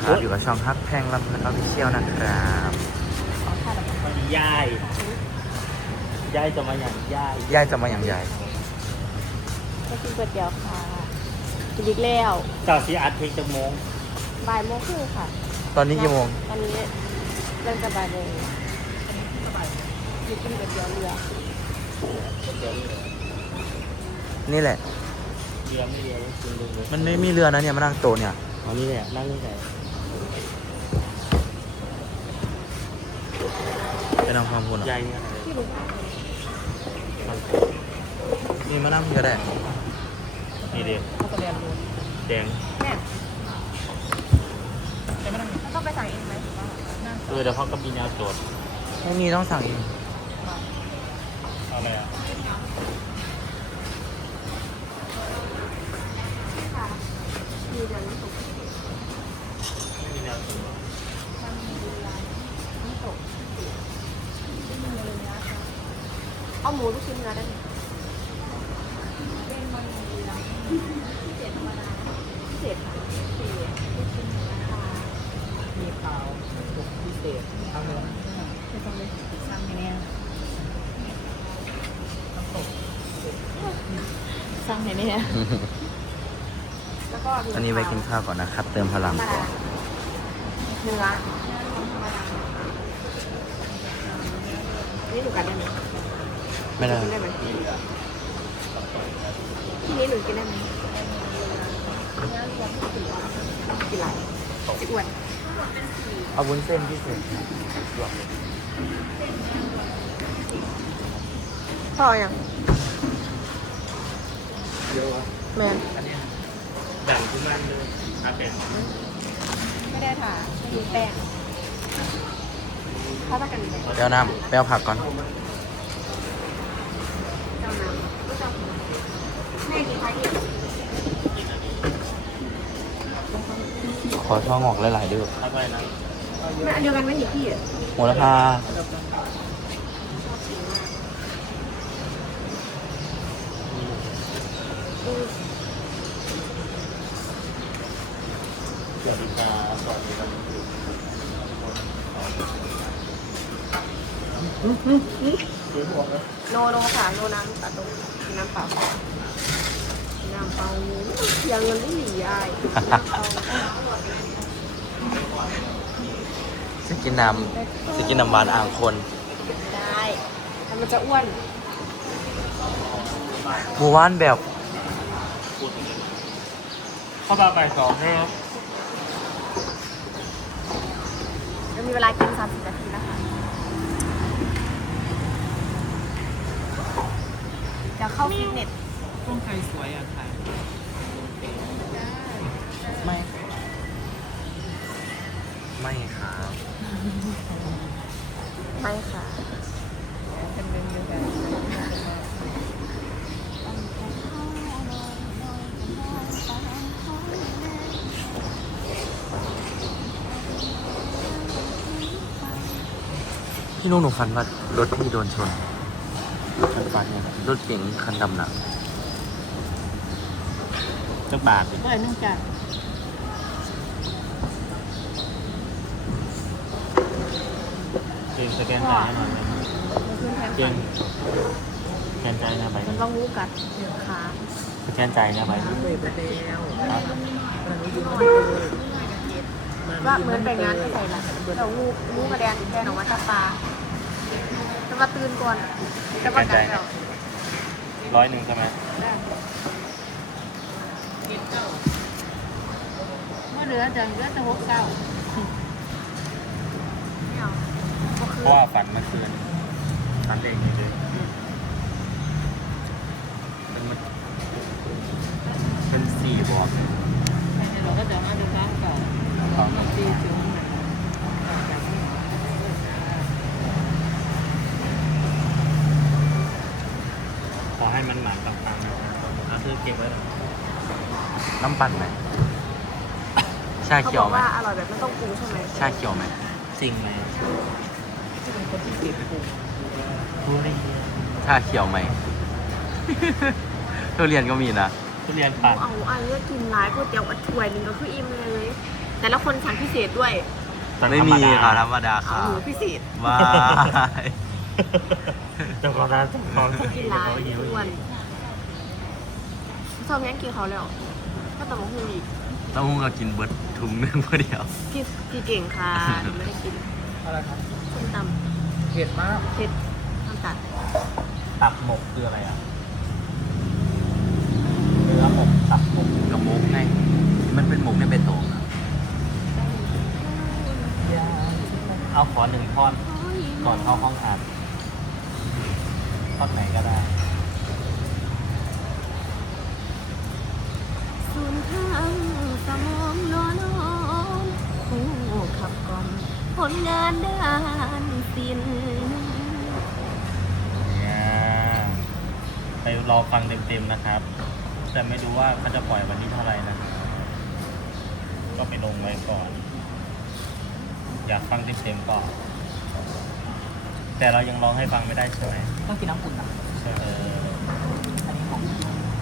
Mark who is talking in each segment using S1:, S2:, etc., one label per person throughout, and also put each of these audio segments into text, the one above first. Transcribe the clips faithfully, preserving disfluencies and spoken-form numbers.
S1: ครับอยู่กับช่องฮักแพงลำแล้วก็พิเชียวนะครับ
S2: วันนี้ย่ายย่ายจะมาอย่างย่าย
S1: ย่ายจะมาอย่างใหญ่
S3: ก็กินก๋วยเตี๋ยวค่ะกินอีกแล้ว
S2: จากสีอัดเพลงจะโมง
S3: บ่ายโมงครึ่งค่ะ
S1: ตอนนี้กี่โมง
S3: ตอนนี้เริ่มจะบ่ายโมงกินก๋วยเตี๋ยวเรือ
S1: นี่แหละ
S2: เรือไม่เรือไม่คุณลุงเลย
S1: มันไม่มีเรือนะเนี่ยมานั่งโต๊ะเนี่ย
S2: วันนี้เนี่ยนั่งนี่ไหน
S1: ไปนั่งความพูน
S2: ย่ายเนี่ยอะไร
S3: ที่รู้
S1: นี่มานั่งก็ได้
S2: นี่เดียว
S3: เขาจะเรียนรู้
S2: แดง
S3: แม่แล้วต้องไปสั่งเองไหมหรือว่านั่ง
S2: เออเดี๋ยวเขาก็มีแนวโจทย์
S1: ไม่มีต้องสั่งเอง
S2: เอาอะไรอ่ะ
S3: ค่ะมีเดือนนี้ตก
S2: ไม่มีแนวโจทย์
S3: มันมีเดือนนี้ตกไม่มีเลยนะเอาหมูลูกชิ้นเนื้อได้ไหมเป็นมันมีเดือนพิเศษธรรมดาพิเศษค่ะพิเศษลูกชิ้นเนื้อค่ะ
S4: มีขาวสุกพิเศษเอาเลย
S3: ไม่ต้องเลยสั่งให้แน่สั่งให้แน่แล้วก็
S1: ตอนนี้ไปกินข้าวก่อนนะครับ เติมพลัง
S3: ธรรม
S1: ก่อ
S3: ดาน เนื้อนี่หนูกัดได้ไหม
S1: ไม่ได้
S3: กินได้ไหมที่นี้หนูกินได้ไหมกินไรจิอ้วน
S1: เอาวุ้นเส้นพิเศษ
S3: พอยัง
S2: เยอะวะ
S3: แมน
S2: อันนี้แบ่งทุกมันเลยอาเป็น
S3: ไม่ได้ค่ะดูแป้งถ้าต้องกันไหม
S1: แป้วน้ำแป้วผักก่อน
S3: จำน้ำก็จำแม่กินใครกิน
S1: ขอช่องออกหลายๆด้วย
S2: ถ้าไปนะ
S3: แม่อันเดียวกันไหมหนิพี่อ่ะ
S1: โหระพา
S2: เกี่ยวกับการสอนกัน
S3: โนโนค่ะโนน้ำตาตุกกินน้ำเปล่าน้ำเปล่าเสียเงินไม่หนีอายน้ำเปล่า
S1: จะกินน้ำจะกินน้ำหวานอ่างคน
S3: ได้แต่มันจะอ้วน
S1: หมู่บ้านแบบ
S2: เข้ามาไปสองใช่ไหม
S3: จะมีเวลากินสามสิบนาทีนะคะจะเข้าฟิตเนส
S4: ต้มไข่สวยอ่ะไข่
S1: ไม่ ไม่ครับ
S3: ไม่ค่ะ
S4: เป็นเรื่องเดียวกัน
S1: พี่นุ๊กหนูฝันว่ารถพี่โดนชนฝันฝันเนี่ยรถเก๋งคันดำหนัก
S2: จักบาท
S4: ก็เลยนึ่งจาน
S2: เก่งสแกนจ่ายให้หน่อย
S3: มันขึ้นแทน
S2: เก่งสแกนจ่ายนะไป
S3: มันต้องรู้กัดหนึ่งขา
S2: สแกนจ่ายนะไป
S4: เลยไปแล้ว
S2: ครับ
S4: มันนี้ดูหน่อยเลย
S3: ว่าเหมือนไปงานที่ใส่ละเรางูงูกระแดนแดนออกมาจากปลาจะมาตื่นก่อนจะมากัดเรา
S2: ร้อยหนึ่งใช่ไหม
S4: เมื่อเหลือจะเหลือจะหกเก้า
S3: ไม่เอาก็คือ
S2: เพราะว่าฝันเมื่อคืนฝันเด็กนี่เลยเป็นมันเป็นสี่บอร์ด
S4: เราก็จะมาดูร้านเก่า
S2: ของ
S4: ดีจุ๋ม
S2: ขอให้มันหมันปังๆนะครับเอาซื้อเก็บไว้
S1: น้ำปั่นไหม ชา
S3: เขา
S1: เขี
S3: บ
S1: ย
S3: อ
S1: ว
S3: ก
S1: ไหม
S3: ว่าอร่อยแบบไม่ต้องปรุงใช่ไหม
S1: ชาเขียวไหม
S2: จริงไหม
S4: เป็นคนที่เก็บปลูก
S2: ทุเรียน
S1: ชาเขียวไหม ทุเรียนก็มีนะ
S2: ทุเรียนปั่น
S3: เอาอันนี้กินร้ายก๋วยเตี๋ยวอัดถ้วยหนึงก็คืออิ่มเลยแต่ละคนสั่งพิเศษด้วย
S1: ไม่มีค่ะธรรมดา
S3: เอา
S1: ค่ะ
S3: หมูพิเศษ
S1: ว้าย
S2: เจ้าของร้านเจ้าของ
S3: กินร้าน
S2: เขาหิว
S3: อ้วนชอบงั้นกินเขาแล้วก็ต้องมาหูอีก
S1: ต้องหุ้งก็กินเบิร์ดถุงนึงเพื่อเดียว
S3: พี่พี่เก่งค่ะหนูไม่ได้กิน
S4: อะไรครับ
S3: ส้มต
S4: เผ็ดมาก
S3: ำเผ็ดน้ำตาล
S2: ตับหมกคืออะไรอ่ะเนื้อหมกตับหมก
S1: กระมุกไงมันเป็นหมูในเบตงอะ
S2: เอาขอหนึ่งท่อนก่อนเข้าห้องอัดท่อนไหนก็ได้
S3: สูนทางสมองนอนคู่ขับกล่อมผลงานด้านศิลป์
S2: เนี่ยไปรอฟังเต็มๆนะครับ แต่ไม่รู้ว่าเขาจะปล่อยวันนี้เท่าไหร่นะ ก็ไปลงไว้ก่อน อยากฟังเต็มๆก่อน แต่เรายังร้องให้ฟังไม่ได้ใช่ไหม
S4: ต้องกินน้ำอุ่นนะ
S2: ใช่เออ
S4: อันนี้ของ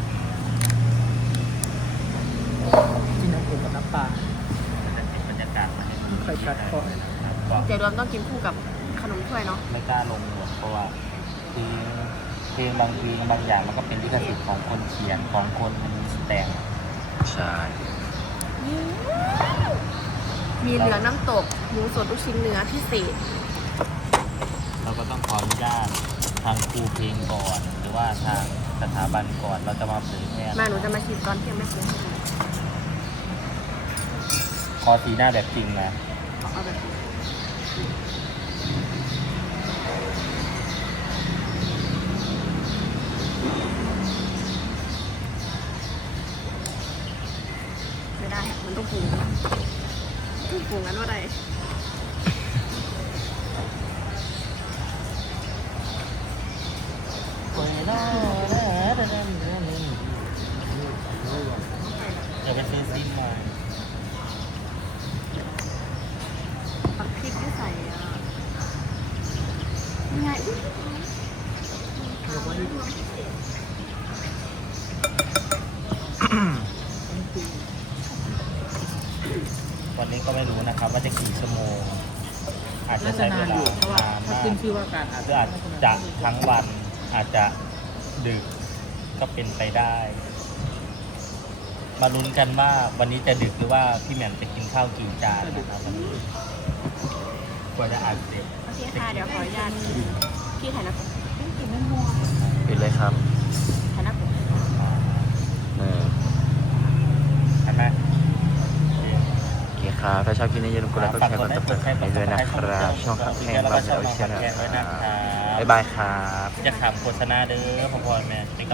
S4: กินน้ำอุ่นกับน้ำปลา
S2: มันจะติดบรรยากาศมัน
S4: เคยกัดคอ
S2: ก็
S3: เดี๋ยวรวมต้องกินคู่กับขนมถ้วยเนาะ
S2: ไม่กล้าลงหรอกเพราะว่าคือเพลงบางเพลงบางอย่างมันก็เป็นลิขสิทธิ์ของคนเขียนของคนแต่ง
S1: ใช่
S3: มีเหลืองน้ำตกหมูสดลูกชิ้นเนื้อพิเศษ
S2: เราก็ต้องขออนุญาตทางครูเพลงก่อน หรือว่าทางสถาบันก่อนเราจะมาเผยแพร่
S3: มาหนูจะมาชิมตอนเที่ยงแม่ครัวให้ดู
S2: ขอสีหน้าแบบจริงนะ
S3: เอาแบบนี้ไม่ได้มันต้องปรุงต้องปรุงกันว่าไร
S2: เดี๋ยวไปซื้อซิมมา
S3: ปักพริกไม่ใส่อ่ะยังไงอุ๊ย
S2: วันนี้ก็ไม่รู้นะครับ ว่าจะกี่ชั่วโมง อาจจะ
S4: น่าจะ
S2: ใช้เวน
S4: าน
S2: ลา
S4: อยู่เพราะว่าถ้าม
S2: นาาก
S4: ขึ้นชื่อว่าการอัด
S2: หรืออาจจะทั้งวันอาจจะดึกก็เป็นไปได้ มาลุ้นกันว่าวันนี้จะดึกหรือว่าพี่แหม่มจะกินข้าวกี่จานนะครับวันนี้กว่าจะอ่านเสร็จ
S3: โอเคค่ะ เดี๋ยวขออนุญาตพี่ถ่ายหน้าปก
S1: ปิดเลยครับ
S3: ถ่ายหน้าปก
S1: เออ
S2: ใช่ไหม
S1: โอเคครับ ถ้าชอบคลิปนี้อย่าลืมกดไลค์กดแชร์กดติดตามไปด้วยนะครับ ช่องขับแพงเราจะเอาเชียร์นะครับบ๊ายบายครับ
S2: จะขำโฆษณาเด้อพ่อพ่อแม่